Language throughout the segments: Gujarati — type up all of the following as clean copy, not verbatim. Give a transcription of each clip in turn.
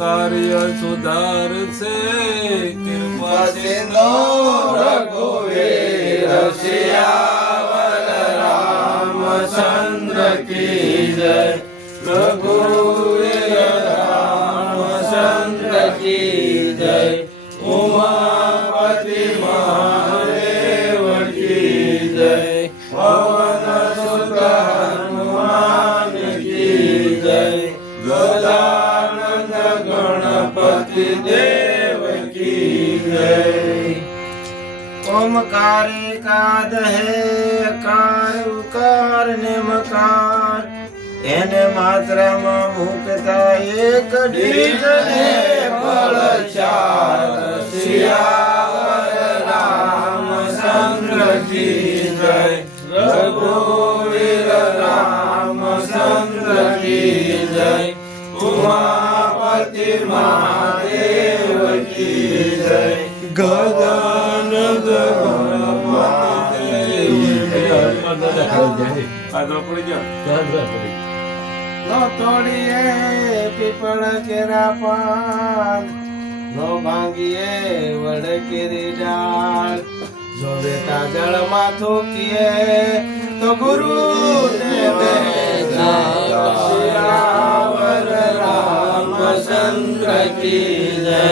કાર્ય સુધારશે કૃપા સિંધુ રઘુવીર સિયાવર રામચંદ્ર કી જય રઘુવીર રામચંદ્ર કી જય ઉમાપતિ મહાદેવ કી જય પવન સુત હનુમાન કી જય ગજાનંદ ગણપતિ દેવ की जय। ओमकार एकाद है अकार उकार निमकार એને માત્રામાં મુકતા એક ડીજ ને ફળ ચાર સિયાવર રામચંદ્ર કી જય રઘુવીર રામચંદ્ર કી જય ઉમાપતિ મહાદેવ કી જય ગજાનંદ નો તોડીએ પીપળ કેરા પાન નો ભાંગીએ વડકેરી ડાળ જો બેટા જળમાં થોકીએ તો ગુરુ દેવે સિયાવર રામચંદ્ર કી જય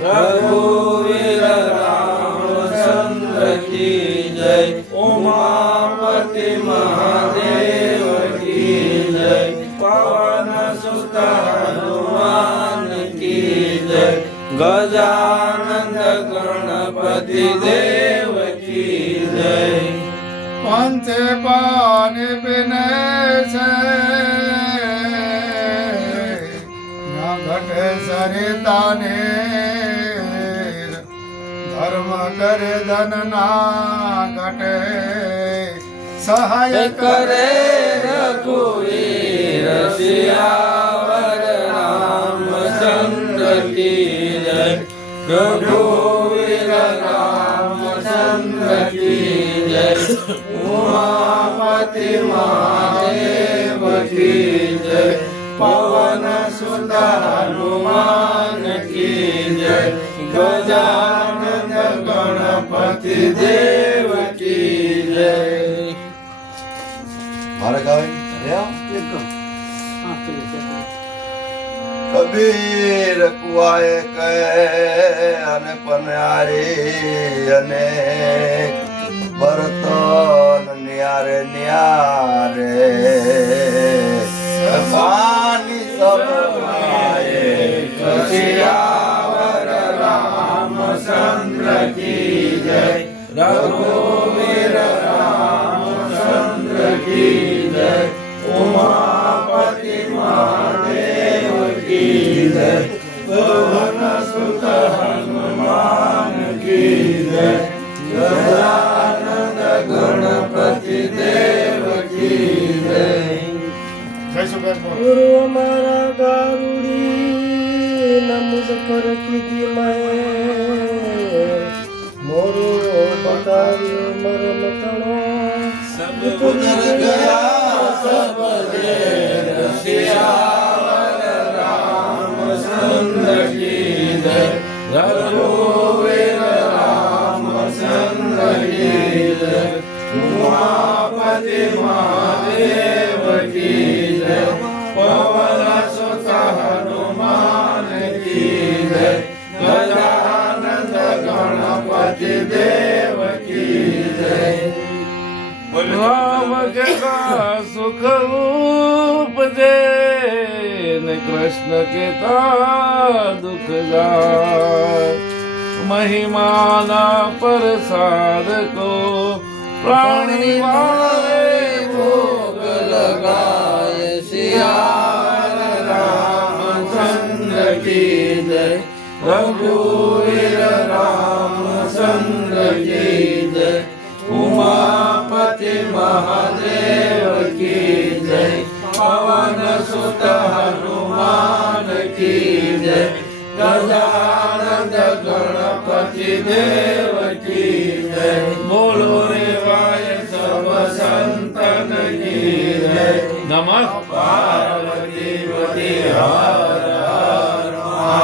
રઘુવીર રામચંદ્ર કી જય ઉમાપતિ મહાદેવ કી જય પવન સુત હનુમાન કી જય ગજાનંદ ગણપતિ દેવ કી જય પંચે પાને બિને છે ના ઘટે સરિતાને ધર્મ કરે ધન ના ઘટે સહાય કરે રઘુવીર સિયાવર રામચંદ્ર કી જય રઘુવીર રામચંદ્ર કી જય ઉમાપતિ મહાદેવ કી જય પવન સુત હનુમાન કી જય ગજાનંદ ગણપતિ દેવ કી જય મારે ગાવે કબીર કુવાએ કહે અને પન્યારી અને બર્તન ન્યારે ન્યારે પાણી સભાએ સિયાવર રામચંદ્ર કી જય રઘુવીર રામચંદ્ર કી જય ઉમાપતિ મહાદેવ કી જય પવન સુત હનુમાન કી જય ગજાનંદ ગણપતિ દેવ કી જય ગુરુ અમારા ગારુડી નમુદ પર કીધી મેં મોરો બતાવ્યો મરમ તણો સબ ઉતર ગયા સબ દેર સિયાવર રામચંદ્ર કી જય રઘુવીર રામચંદ્ર કી જય ઉમાપતિ મહાદેવ કી જય પવન સુત હનુમાન કી જય ગજાનંદ ગણપતિ દેવ કી જય રામ કે સુખ ઉપજે ને કૃષ્ણ કે દુઃખ જાય महिमाना प्रसाद को प्राणी वाले भोग लगाए सियावर रामचंद्र की जय रघुवीर रामचंद्र की जय उमापति महादेव की जय पवन सुत हनुमान की जय गजानंद गणपति देव की जय बोलो रे वाय सब संतन की जय नमः पार्वती हर हर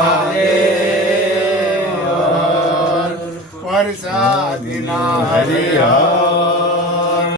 हर्षादिना हरि हर